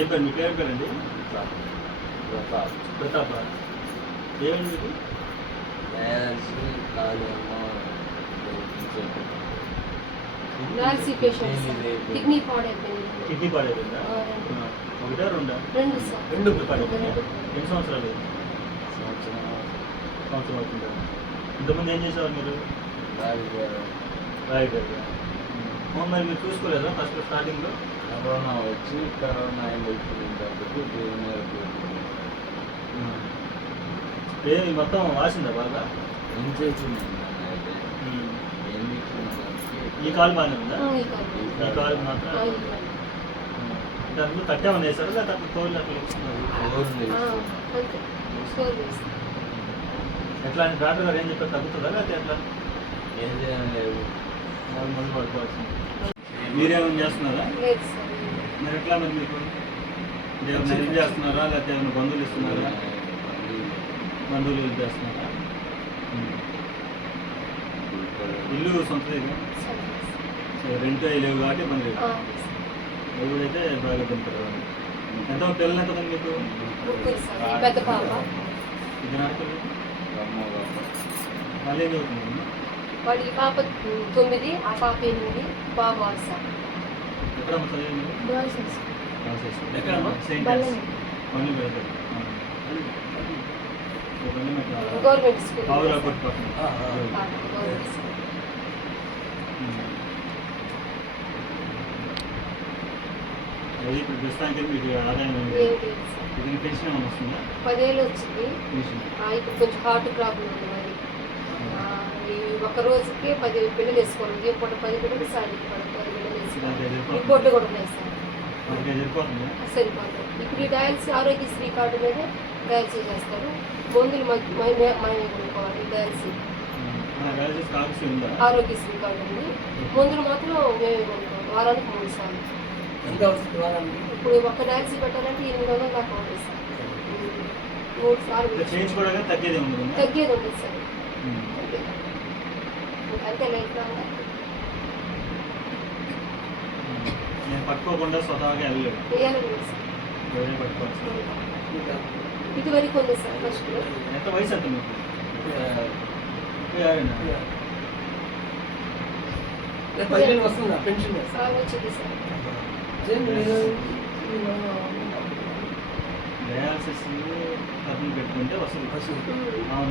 ఏ పేరు మీ పేరండి? ప్రతాప. ఏమండి మీకు? కిడ్నీ పాడైపోయిందా? ఒకటా రెండా? రెండు పడిపోయింది. ఎన్ని సంవత్సరాలు? సంవత్సరం అవుతుందా? ఇంతకుముందు ఏం చేసేవారు మీరు? రాయగారు. మరి మీరు చూసుకోలేదా ఫస్ట్ స్టార్టింగ్లో? కరోనా వచ్చి కరోనా అయిపోయిన కాబట్టి ఏ మొత్తం వాసిందా బాగా? ఏం చేసింది ఈ కాలు బాగానే ఉందా? ఈ కాలు మాత్రం దాంట్లో తట్టేమన్నా వేసారు లేదా అట్లా తోలు అట్లా ఎట్లా అని డాక్టర్ గారు ఏం చెప్పారు? తగ్గుతుందా లేకపోతే ఎట్లా? ఏం చేయలేదు. మందు పడుకోవాల్సింది. మీరేమైనా చేస్తున్నారా? మరి ఎట్లా మరి మీకు ఏమైనా హెల్ప్ చేస్తున్నారా లేకపోతే ఏమైనా బంధువులు ఇస్తున్నారా? బంధువులు హెల్ప్ చేస్తున్నారా? ఇల్లు సొంతదేగా? సో రెంట్ లేవు కాబట్టి ఇబ్బంది లేదు. ఎవరైతే బాగా తింటారు. ఎంత పిల్లలు ఎంత మంది మీకు? పెద్ద పాప. ఇద్దరు ఆడపిల్లలు. మళ్ళీ ఏం చదువుతున్నారమ్మా? వాడి పాప 9, ఆ పాప 8, బాబు 6. ఎక్కడమ్మా చదివింది? ఎక్కడమ్మా? సెయింట్ పనులు పెడతారు. Government school. ఆవురా కొట్టు పక్కన. ఇప్పుడు ప్రస్తుతానికి మీకు ఆదాయం ఇది పెన్షన్ ఏమైనా వస్తుందా? 10 ఏళ్ళు వచ్చింది. ఇప్పుడు కొంచెం హార్ట్ ప్రాబ్లం ఉంది. మరి ఈ ఒక్క రోజుకి 10 బిళ్ళలు వేసుకోవాలి. ఉదయం పూట 10 బిళ్ళలు, సాయంత్రం 10 బిళ్ళలు వేసుకోవాలి. రిపోర్ట్లు కూడా ఉన్నాయి సార్. సరిపోతుంది. ఇప్పుడు ఈ డయాలసిస్ ఆరోగ్యశ్రీ కార్డు మీద డయాలసిస్ చేస్తారు. మందులు మేమే కొనుక్కోవాలి. డయాలసిస్ ఆరోగ్యశ్రీ కార్డు ఉంది. మందులు మాత్రం మేమే కొనుక్కోవాలి. వారానికి 3 సార్లు. ఇప్పుడు ఒక్క డయాలసిస్ పెట్టాలంటే 800 దాకా ఉంటుంది సార్. 3 సార్లు తగ్గేది ఉండదు సార్. అంతే లేదు. నేను పట్టుకోకుండా స్వతహాగా వెళ్ళలేదు. పట్టుకోవాలి. ఇది వరకు ఉంది సార్. ఫస్ట్ ఎంత వయసు ఎంత మీకు? వస్తుందా పెన్షన్? వచ్చింది సార్. డయాలసిస్ ఖర్చులు పెట్టుకుంటే వస్తుంది.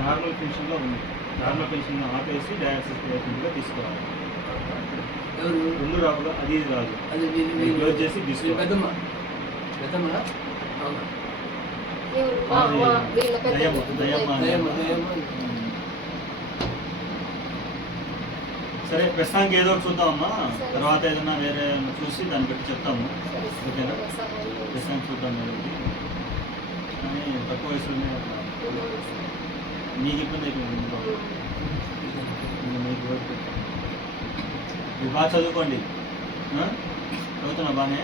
నార్మల్ పెన్షన్లో ఉంది. నార్మల్ పెన్షన్ ఆపేసి డయాలసిస్ పేషెంట్గా తీసుకోవాలి. రెండు రాదు, అది రాదు. అది క్లోజ్ చేసి తీసుకోవాలి. సరే ప్రస్తుతానికి ఏదో ఒకటి చూద్దామమ్మా. తర్వాత ఏదైనా వేరే చూసి దాన్ని బట్టి చెప్తాము. ఓకేనా? ప్రస్తుతానికి చూద్దాం. కానీ తక్కువ వయసులోనే మీకు ఇబ్బంది అయిపోయింది. మీకు మీరు బాగా చదువుకోండి. చదువుతున్నా బాగానే.